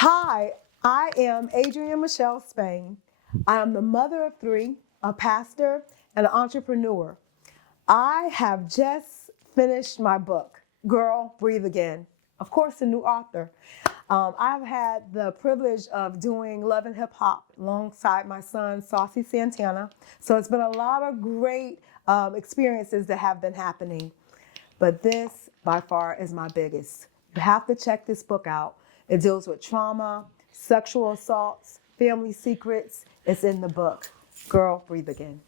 Hi, I am Adrienne Michelle Spain. I am the mother of three, a pastor, and an entrepreneur. I have just finished my book, Girl, Breathe Again. Of course, a new author. I've had the privilege of doing Love and Hip Hop alongside my son, Saucy Santana. So it's been a lot of great experiences that have been happening. But this, by far, is my biggest. You have to check this book out. It deals with trauma, sexual assaults, family secrets. It's in the book. Girl, breathe again.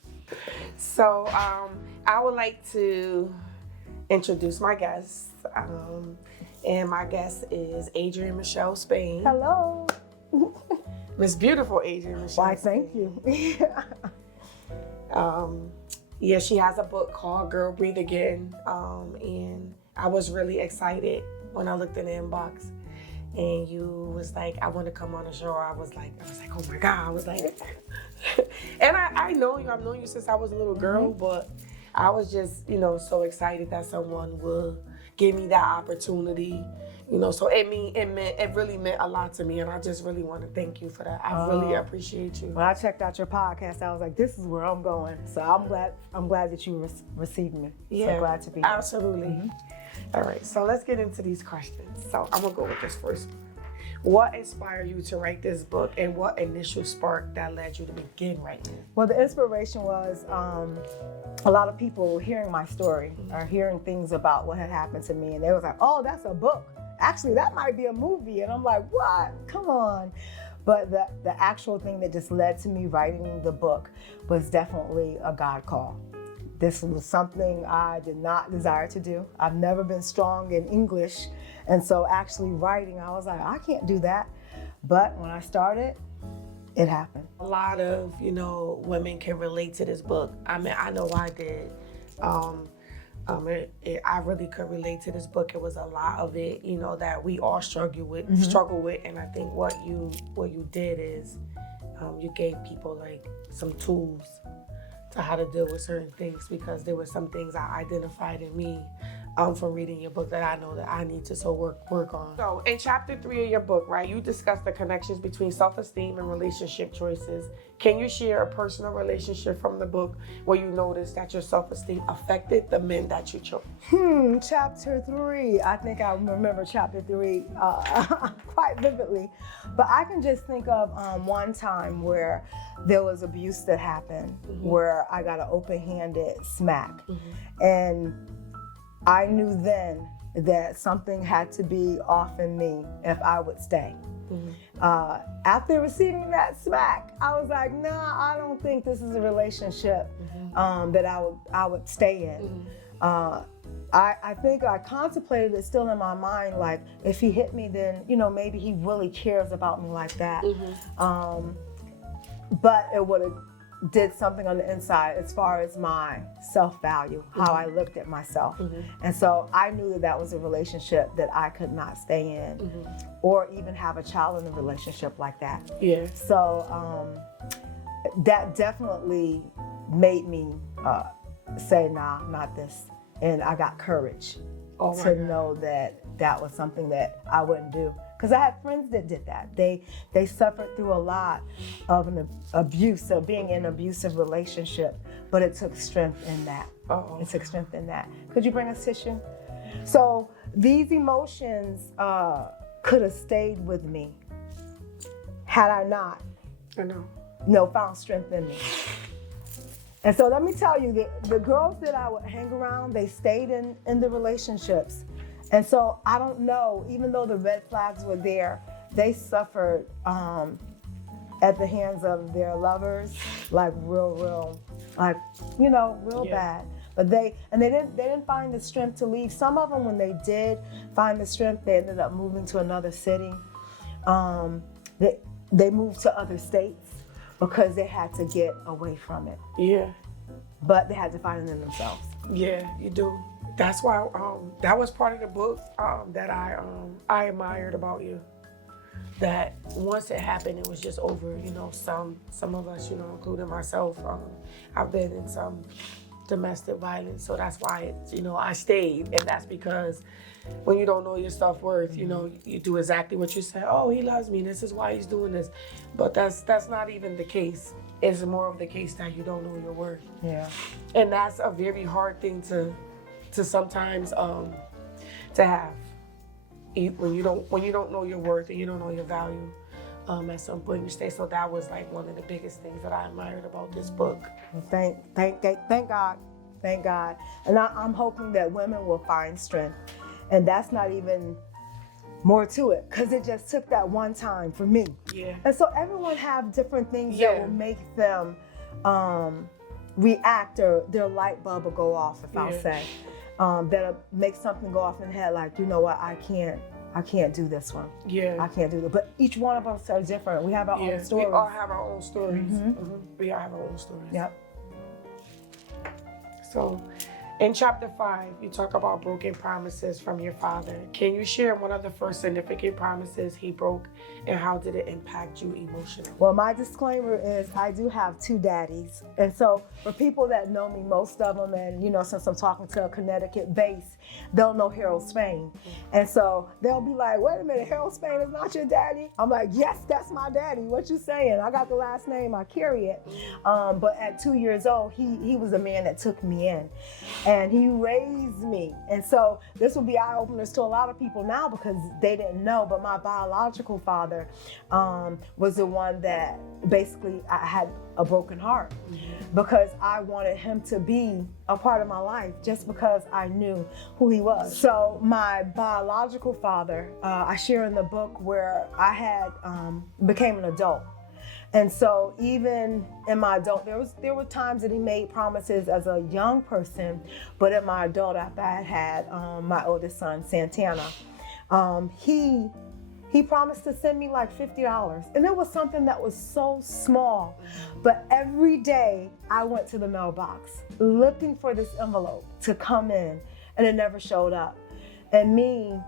So I would like to introduce my guest. And my guest is Adrienne Michelle Spain. Hello. Miss Beautiful Adrienne Michelle Why, Spain. thank you. Yeah, she has a book called Girl Breathe Again. And I was really excited when I looked in the inbox and you was like, I want to come on the show. I was like, oh my God. I was like, and I know you, I've known you since I was a little girl, but I was just, so excited that someone would give me that opportunity. So it really meant a lot to me, and I just really want to thank you for that. I really appreciate you. When I checked out your podcast, I was like, this is where I'm going. So I'm glad that you received me. Yeah, so glad to be here. Absolutely. All right, so let's get into these questions. So I'm gonna go with this first. What inspired you to write this book, and what initial spark that led you to begin writing it? Well, the inspiration was a lot of people hearing my story or hearing things about what had happened to me, and they was like, oh, that's a book. Actually, that might be a movie. And I'm like, what? Come on. But the actual thing that just led to me writing the book was definitely a God call. This was something I did not desire to do. I've never been strong in English. And so actually writing, I was like, I can't do that. But when I started, it happened. A lot of, women can relate to this book. I mean, I know I did. I really could relate to this book. It was a lot of it, that we all struggle with. And I think what you did is you gave people like some tools to how to deal with certain things, because there were some things I identified in me from reading your book that I know that I need to work on. So in chapter 3 of your book, right, you discuss the connections between self-esteem and relationship choices. Can you share a personal relationship from the book where you noticed that your self-esteem affected the men that you chose? Chapter 3. I think I remember chapter 3 quite vividly. But I can just think of one time where there was abuse that happened, where I got an open-handed smack. And I knew then that something had to be off in me if I would stay. After receiving that smack, I was like, nah, I don't think this is a relationship that I would stay in. I think I contemplated it still in my mind, like if he hit me, then maybe he really cares about me like that. But it would have did something on the inside as far as my self-value, how I looked at myself. And so I knew that was a relationship that I could not stay in or even have a child in a relationship like that. Yeah. So that definitely made me say, nah, not this. And I got courage to know that that was something that I wouldn't do. Because I had friends that did that. They suffered through a lot of an abuse, of being in an abusive relationship, but it took strength in that. It took strength in that. Could you bring us tissue? So these emotions could have stayed with me had I not, found strength in me. And so let me tell you, the girls that I would hang around, they stayed in the relationships. And so I don't know, even though the red flags were there, they suffered at the hands of their lovers, like real, bad. But they didn't find the strength to leave. Some of them, when they did find the strength, they ended up moving to another city. They moved to other states because they had to get away from it. Yeah. But they had to find it in themselves. Yeah, you do. That's why that was part of the book that I admired about you. That once it happened, it was just over. Some of us, including myself, I've been in some domestic violence. So that's why, I stayed. And that's because when you don't know your self-worth, you do exactly what you say. Oh, he loves me. This is why he's doing this. But that's not even the case. It's more of the case that you don't know your worth. Yeah. And that's a very hard thing to sometimes to have. When you don't know your worth and you don't know your value, at some point you stay. So that was like one of the biggest things that I admired about this book. Thank God. Thank God. And I'm hoping that women will find strength. And that's not even more to it, because it just took that one time for me. Yeah. And so everyone have different things that will make them react, or their light bulb will go off, if I'll say. That'll make something go off in the head, like, you know what, I can't do this one. Yeah. I can't do it. But each one of us are different. We have our own stories. We all have our own stories. We all have our own stories. Yep. So, in chapter 5, you talk about broken promises from your father. Can you share one of the first significant promises he broke, and how did it impact you emotionally? Well, my disclaimer is I do have 2 daddies. And so for people that know me, most of them, and since I'm talking to a Connecticut base, they'll know Harold Spain. And so they'll be like, wait a minute, Harold Spain is not your daddy? I'm like, yes, that's my daddy. What you saying? I got the last name, I carry it. But at 2 years old, he was a man that took me in. And he raised me. And so this will be eye-openers to a lot of people now, because they didn't know, but my biological father was the one that basically I had a broken heart, because I wanted him to be a part of my life just because I knew who he was. So my biological father, I share in the book where I had became an adult. And so even in my adult, there were times that he made promises as a young person, but in my adult, after I had my oldest son, Santana, he promised to send me like $50. And it was something that was so small. But every day I went to the mailbox looking for this envelope to come in, and it never showed up. And me,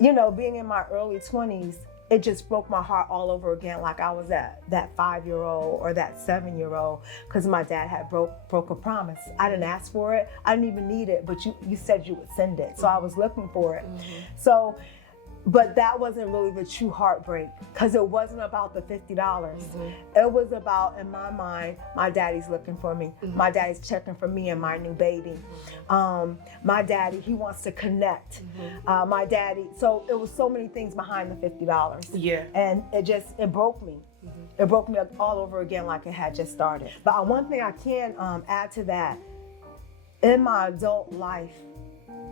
being in my early 20s, it just broke my heart all over again, like I was that 5-year-old or that 7-year-old, because my dad had broke a promise. I didn't ask for it. I didn't even need it, but you said you would send it. So I was looking for it. So, but that wasn't really the true heartbreak, because it wasn't about the $50. It was about, in my mind, my daddy's looking for me. My daddy's checking for me and my new baby. My daddy, he wants to connect. My daddy, so it was so many things behind the $50. Yeah. And it broke me. It broke me all over again, like it had just started. But one thing I can add to that, in my adult life,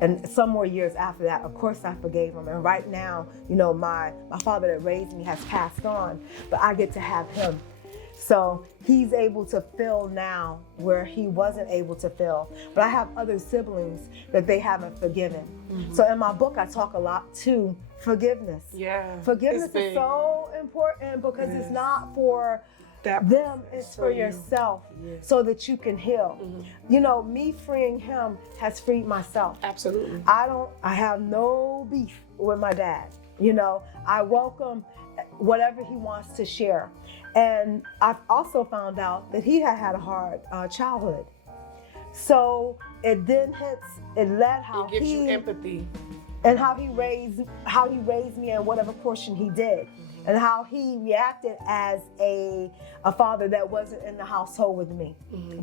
and some more years after that, of course, I forgave him. And right now, my father that raised me has passed on, but I get to have him. So he's able to feel now where he wasn't able to feel. But I have other siblings that they haven't forgiven. So in my book, I talk a lot too, forgiveness. Yeah. Forgiveness is so important, because it's not for them, it's for yourself, so that you can heal. Me freeing him has freed myself. Absolutely. I have no beef with my dad. I welcome whatever he wants to share. And I've also found out that he had a hard childhood. So it led how it gives you empathy. And how he raised me in whatever portion he did. And how he reacted as a father that wasn't in the household with me.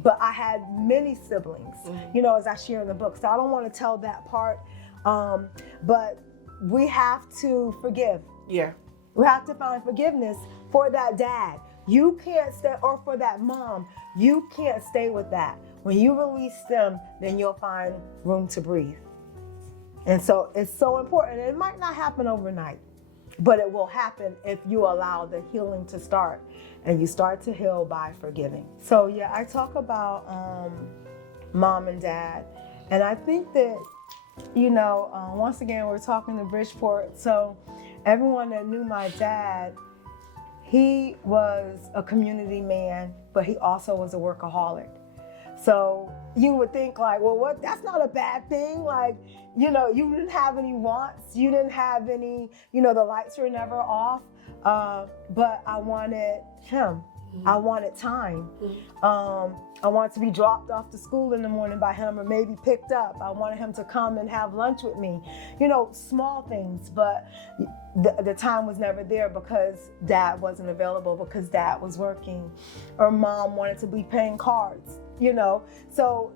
But I had many siblings, as I share in the book. So I don't want to tell that part, but we have to forgive. Yeah. We have to find forgiveness for that dad. You can't stay, or for that mom, you can't stay with that. When you release them, then you'll find room to breathe. And so it's so important. It might not happen overnight, but it will happen if you allow the healing to start, and you start to heal by forgiving. So yeah, I talk about mom and dad, and I think that, once again, we're talking to Bridgeport. So everyone that knew my dad, he was a community man, but he also was a workaholic. So you would think like, well, what? That's not a bad thing. Like, you didn't have any wants. You didn't have any, the lights were never off. But I wanted him. I wanted time. I wanted to be dropped off to school in the morning by him or maybe picked up. I wanted him to come and have lunch with me. Small things, but the time was never there because dad wasn't available, because dad was working, or mom wanted to be paying cards, So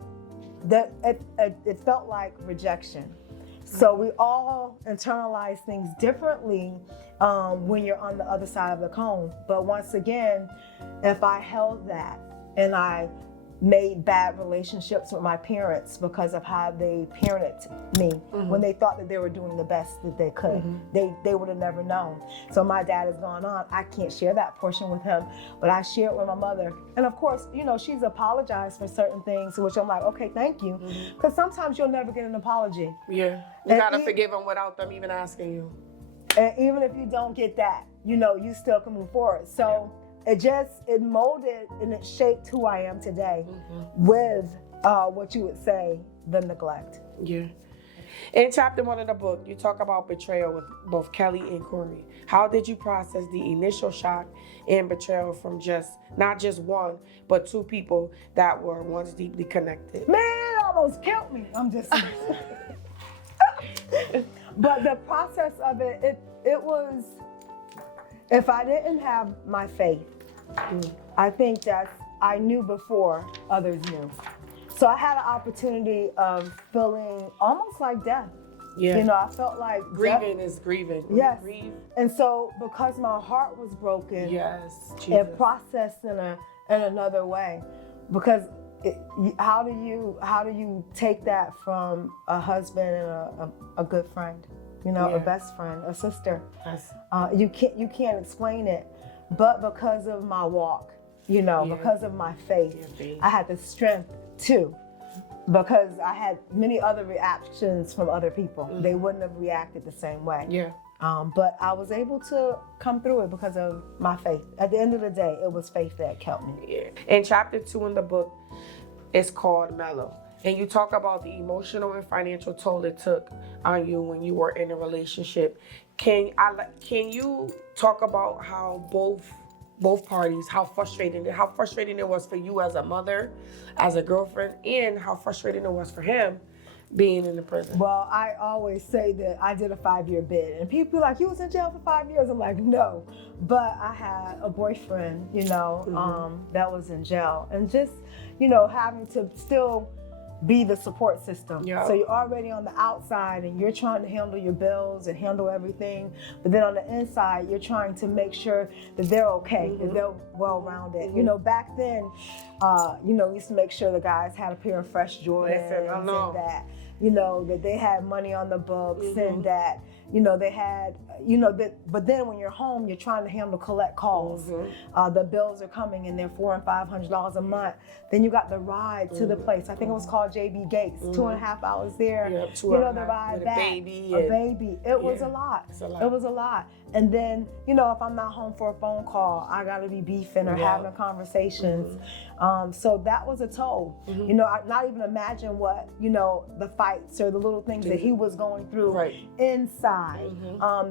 that it felt like rejection. So we all internalize things differently when you're on the other side of the cone. But once again, if I held that and I made bad relationships with my parents because of how they parented me when they thought that they were doing the best that they could, they would have never known. So my dad has gone on. I can't share that portion with him, but I share it with my mother. And of course, she's apologized for certain things, which I'm like, okay, thank you. Because sometimes you'll never get an apology. Yeah, you gotta forgive them without them even asking you. And even if you don't get that, you still can move forward. So it molded and it shaped who I am today with what you would say, the neglect. Yeah. In chapter 1 of the book, you talk about betrayal with both Kelly and Corey. How did you process the initial shock and betrayal from not just one, but two people that were once deeply connected? Man, it almost killed me. I'm just But the process of it was, if I didn't have my faith, I think that I knew before others knew. So I had an opportunity of feeling almost like death. Yeah. I felt like grieving is grieving. Yes. Grieve. And so because my heart was broken, yes, it processed in another way. Because how do you take that from a husband and a good friend, a best friend, a sister? Yes. You can't explain it, but because of my walk, because of my faith, I had the strength too. Because I had many other reactions from other people. They wouldn't have reacted the same way. Yeah. But I was able to come through it because of my faith. At the end of the day, it was faith that kept me. Yeah. In chapter 2 in the book, it's called Mellow. And you talk about the emotional and financial toll it took on you when you were in a relationship. Can you talk about how both parties, how frustrating it was for you as a mother, as a girlfriend, and how frustrating it was for him being in the prison? Well, I always say that I did a 5-year bid, and people be like, you was in jail for 5 years? I'm like, no, but I had a boyfriend, that was in jail, and just, having to still be the support system. Yeah. So you're already on the outside and you're trying to handle your bills and handle everything, but then on the inside, you're trying to make sure that they're okay, that they're well-rounded. Back then, we used to make sure the guys had a pair of fresh Jordans and that, that they had money on the books and that, they had, but then when you're home, you're trying to collect calls. The bills are coming and they're $400 and $500 a month. Then you got the ride to the place. I think it was called JB Gates, 2.5 hours there. Yep, the ride back. A baby. It was a lot. It was a lot. And then, if I'm not home for a phone call, I gotta be beefing or having conversations. So that was a toll. I not even imagine what, the fights or the little things that he was going through inside,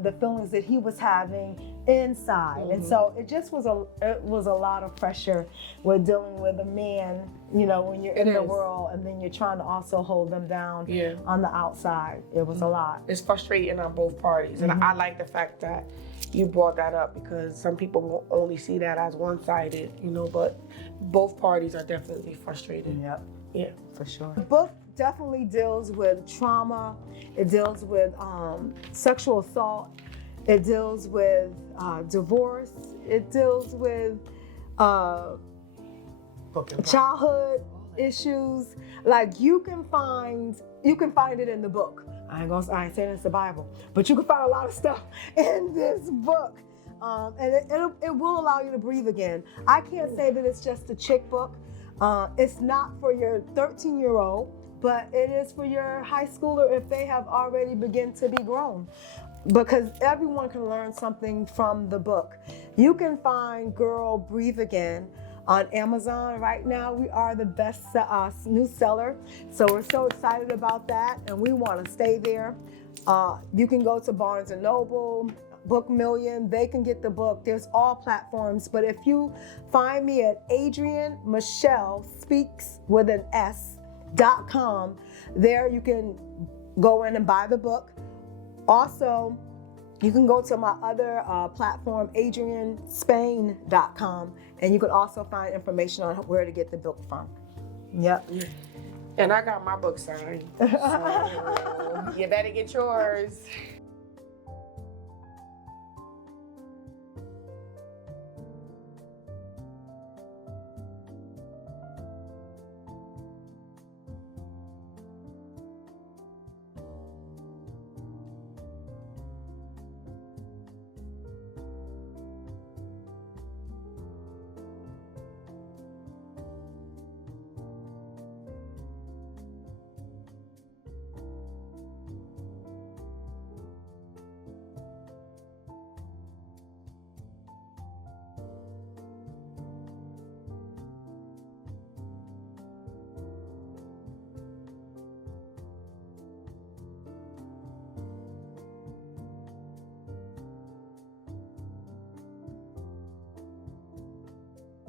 the feelings that he was having inside. And so it just was a lot of pressure with dealing with a man, when you're in the world and then you're trying to also hold them down on the outside. It was a lot. It's frustrating on both parties. And I like the fact that you brought that up because some people will only see that as one-sided, but both parties are definitely frustrated. Yep. Yeah. For sure. The book definitely deals with trauma. It deals with sexual assault. It deals with divorce. It deals with childhood issues. Like you can find it in the book. I ain't saying it's the Bible, but you can find a lot of stuff in this book. And it will allow you to breathe again. I can't say that it's just a chick book. It's not for your 13-year-old, but it is for your high schooler if they have already begun to be grown. Because everyone can learn something from the book. You can find Girl Breathe Again on Amazon. Right now, we are the best new seller. So we're so excited about that and we want to stay there. You can go to Barnes & Noble, Book Million, they can get the book. There's all platforms. But if you find me at Adrienne Michelle Speaks with an S.com, there you can go in and buy the book. Also, you can go to my other platform, AdrienneSpain.com, and you can also find information on where to get the book from. Yep. And I got my book signed. So you better get yours.